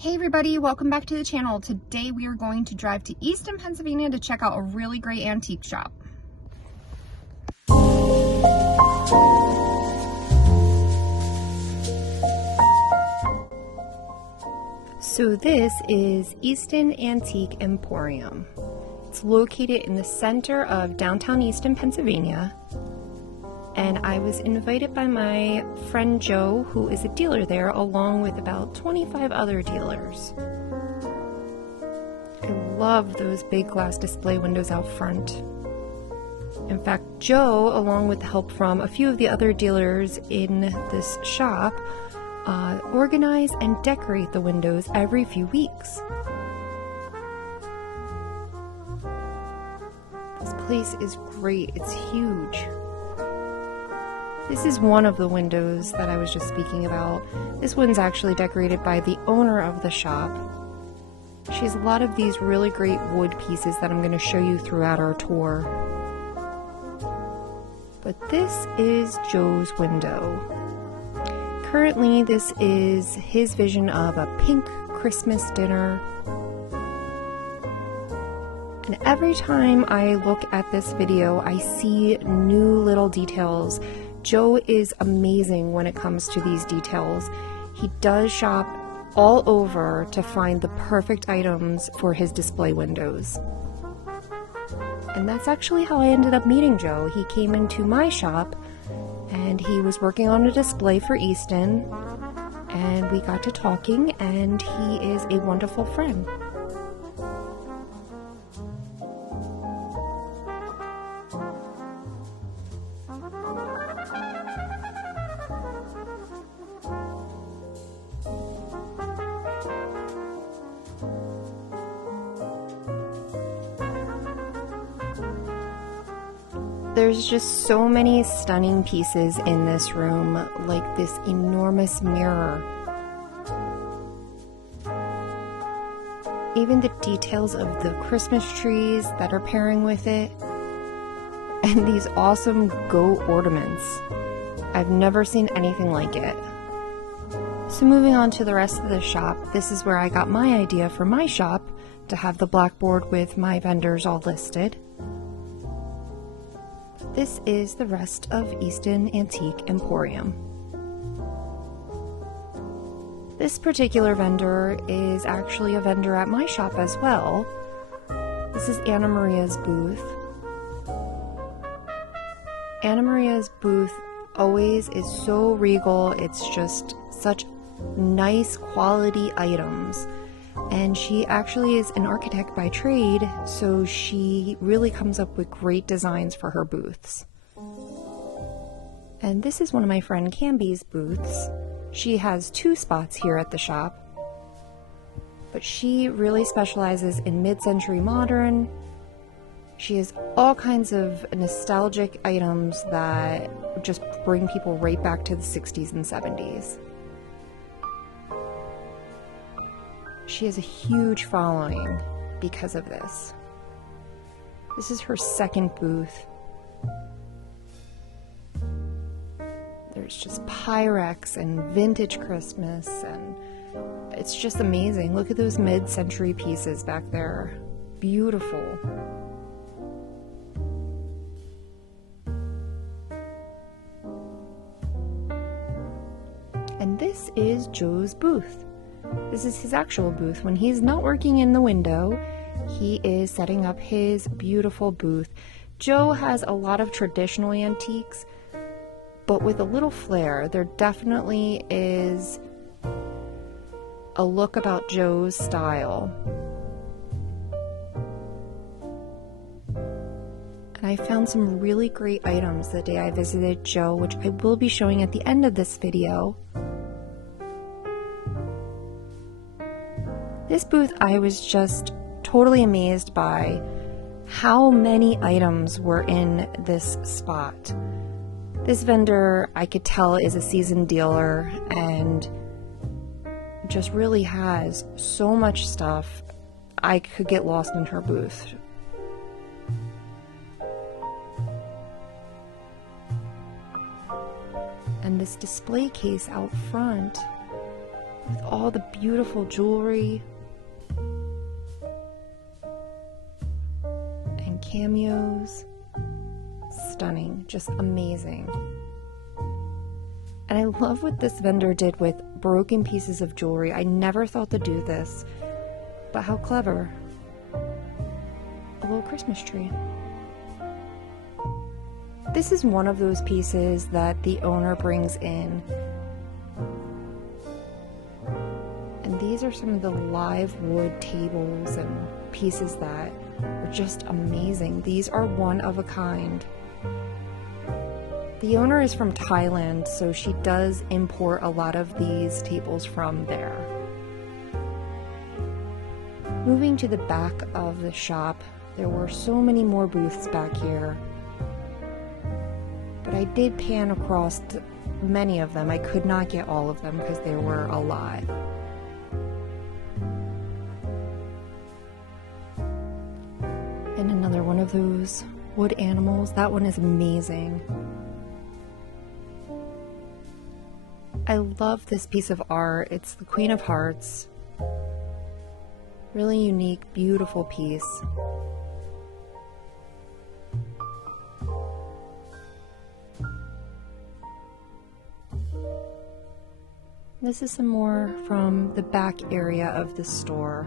Hey everybody, welcome back to the channel. Today we are going to drive to Easton, Pennsylvania to check out a really great antique shop. So this is Easton Antique Emporium. It's located in the center of downtown Easton, Pennsylvania. And I was invited by my friend Joe, who is a dealer there, along with about 25 other dealers. I love those big glass display windows out front. In fact, Joe, along with help from a few of the other dealers in this shop, organize and decorate the windows every few weeks. This place is great. It's huge. This is one of the windows that I was just speaking about. This one's actually decorated by the owner of the shop. She has a lot of these really great wood pieces that I'm going to show you throughout our tour. But this is Joe's window. Currently, this is his vision of a pink Christmas dinner. And every time I look at this video, I see new little details. Joe is amazing when it comes to these details. He does shop all over to find the perfect items for his display windows. And that's actually how I ended up meeting Joe. He came into my shop and he was working on a display for Easton, and we got to talking, and he is a wonderful friend. There's just so many stunning pieces in this room, like this enormous mirror. Even the details of the Christmas trees that are pairing with it. And these awesome goat ornaments. I've never seen anything like it. So moving on to the rest of the shop, this is where I got my idea for my shop to have the blackboard with my vendors all listed. This is the rest of Easton Antique Emporium. This particular vendor is actually a vendor at my shop as well. This is Anna Maria's booth. Anna Maria's booth always is so regal. It's just such nice quality items. And she actually is an architect by trade, so she really comes up with great designs for her booths. And this is one of my friend Camby's booths. She has two spots here at the shop, but she really specializes in mid-century modern. She has all kinds of nostalgic items that just bring people right back to the 60s and 70s. She has a huge following because of this. This is her second booth. There's just Pyrex and vintage Christmas, and it's just amazing. Look at those mid-century pieces back there. Beautiful. And this is Joe's booth. This is his actual booth. When he's not working in the window, he is setting up his beautiful booth. Joe has a lot of traditional antiques, but with a little flair. There definitely is a look about Joe's style. And I found some really great items the day I visited Joe, which I will be showing at the end of this video. This booth, I was just totally amazed by how many items were in this spot. This vendor, I could tell, is a seasoned dealer and just really has so much stuff. I could get lost in her booth. And this display case out front, with all the beautiful jewelry and cameos. Stunning, just amazing. And I love what this vendor did with broken pieces of jewelry. I never thought to do this, but how clever. A little Christmas tree. This is one of those pieces that the owner brings in. And these are some of the live wood tables and pieces that are just amazing. These are one of a kind. The owner is from Thailand, so she does import a lot of these tables from there. Moving to the back of the shop, there were so many more booths back here. But I did pan across many of them. I could not get all of them because there were a lot. And another one of those wood animals. That one is amazing. I love this piece of art. It's the Queen of Hearts. Really unique, beautiful piece. This is some more from the back area of the store.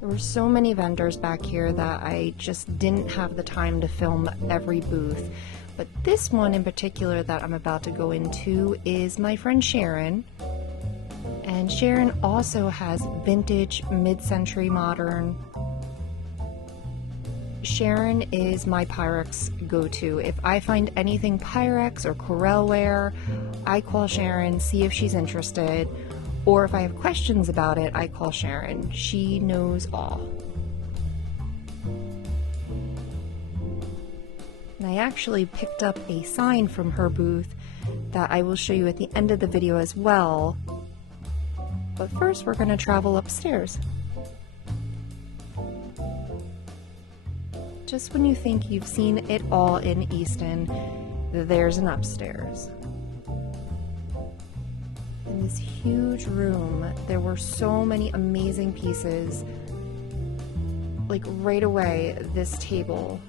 There were so many vendors back here that I just didn't have the time to film every booth. But this one in particular that I'm about to go into is my friend Sharon. And Sharon also has vintage, mid-century modern. Sharon is my Pyrex go-to. If I find anything Pyrex or Corelware, I call Sharon, see if she's interested. Or if I have questions about it, I call Sharon. She knows all. And I actually picked up a sign from her booth that I will show you at the end of the video as well. But first we're going to travel upstairs. Just when you think you've seen it all in Easton, there's an upstairs. In this huge room, there were so many amazing pieces. Like right away, this table.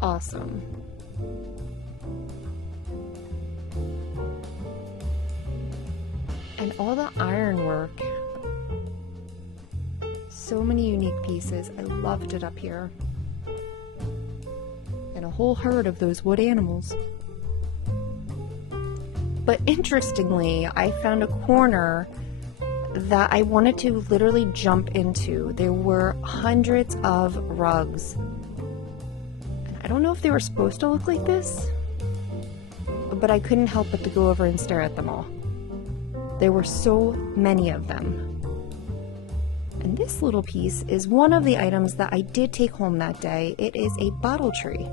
Awesome. And all the ironwork. So many unique pieces. I loved it up here. And a whole herd of those wood animals. But interestingly, I found a corner that I wanted to literally jump into. There were hundreds of rugs. I don't know if they were supposed to look like this, but I couldn't help but to go over and stare at them all. There were so many of them. And this little piece is one of the items that I did take home that day. It is a bottle tree.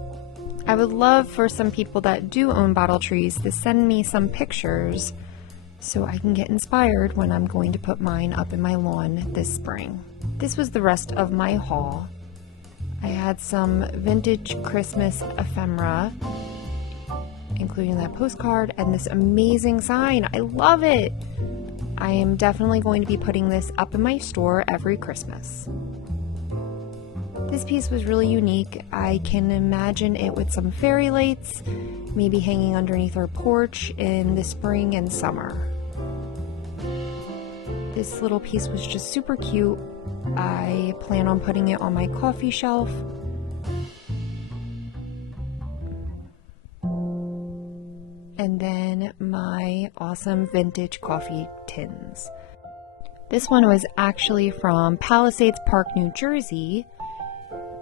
I would love for some people that do own bottle trees to send me some pictures so I can get inspired when I'm going to put mine up in my lawn this spring. This was the rest of my haul. I had some vintage Christmas ephemera, including that postcard and this amazing sign. I love it! I am definitely going to be putting this up in my store every Christmas. This piece was really unique. I can imagine it with some fairy lights, maybe hanging underneath our porch in the spring and summer. This little piece was just super cute. I plan on putting it on my coffee shelf. And then my awesome vintage coffee tins. This one was actually from Palisades Park, New Jersey.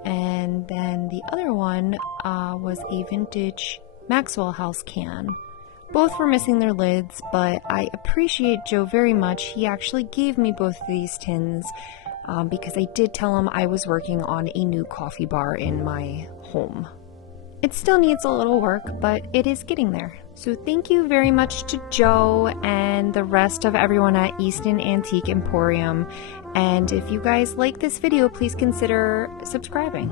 And then the other one was a vintage Maxwell House can. Both were missing their lids, but I appreciate Joe very much. He actually gave me both of these tins because I did tell him I was working on a new coffee bar in my home. It still needs a little work, but it is getting there. So thank you very much to Joe and the rest of everyone at Easton Antique Emporium. And if you guys like this video, please consider subscribing.